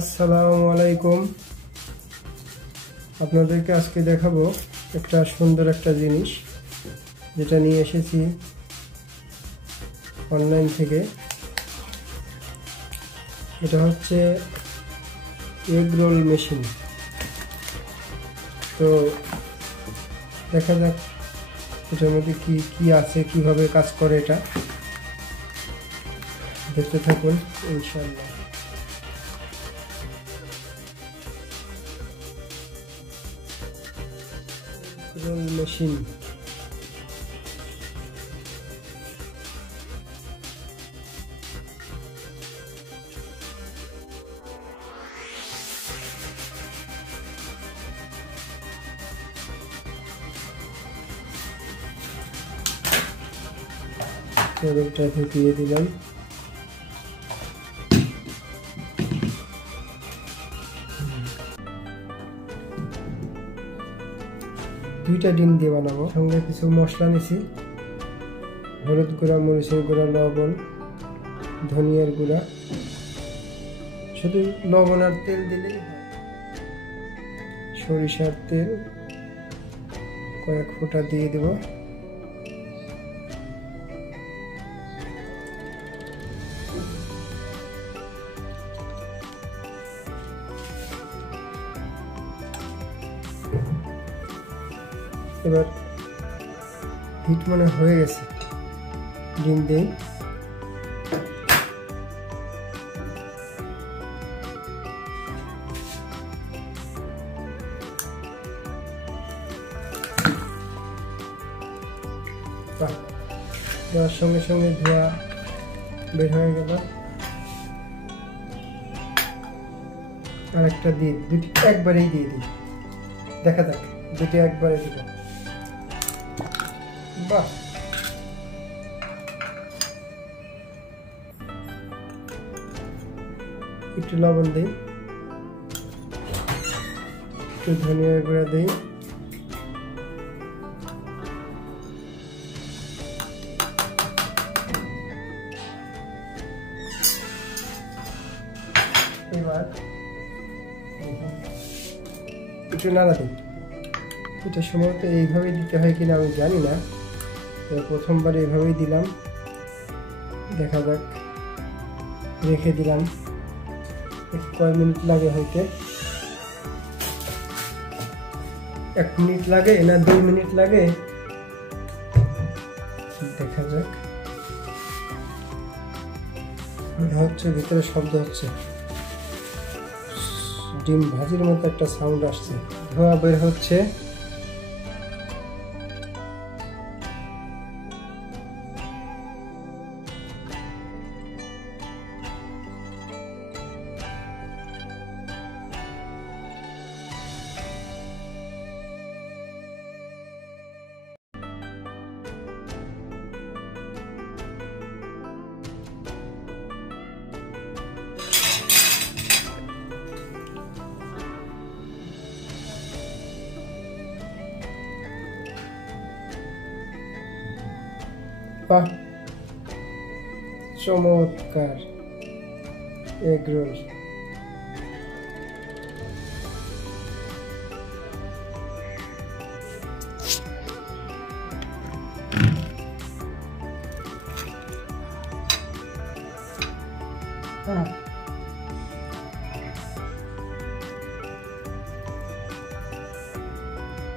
আসসালামু আলাইকুম। আপনাদেরকে আজকে দেখাবো একটা সুন্দর একটা জিনিস যেটা নিয়ে এসেছি অনলাইন থেকে। এটা হচ্ছে এগ রোল মেশিন। তো দেখা যাক এটার মধ্যে কি কি আছে, কিভাবে কাজ করে। এটা দেখতে থাকুন ইনশাআল্লাহ। রোল মেশিন কেবলটা ঢুকিয়ে দিলাম। দুইটা ডিম দিয়ে বানাবো। সঙ্গে কিছু মশলা নিছি, হলুদ গুঁড়া, মরিচের গুঁড়া, লবণ, ধনিয়ার গুঁড়া। শুধু লবণ আর তেল দিলেই হয়। সরিষার তেল কয়েক ফোঁটা দিয়ে দেব। এবার হিট মনে হয়ে গেছে, ডিম দিই। দেওয়ার সঙ্গে সঙ্গে ধোঁয়া বের হয়ে গেল। আর একটা দিয়ে দুটি একবারেই দিয়ে দিই, দেখা যাক। দুটি একবারে দিব। বাহ, একটু লবণ দিই, একটু ধনিয়া গুঁড়া দিই, এবার একটু নাড়া দিই। এটা সম্ভবত এইভাবেই দিতে হয় কিনা আমি জানি না, প্রথমবার এইভাবেই দিলাম। দেখা যাক, রেখে দিলাম। কয় মিনিট লাগে হইতে? 1 মিনিট লাগে না 2 মিনিট লাগে, দেখা যাক। হচ্ছে ভিতরে শব্দ হচ্ছে, ডিম ভাজির মতো একটা সাউন্ড আসছে, ধোঁয়া বের হচ্ছে। বাহ, চমৎকার এগ রোল।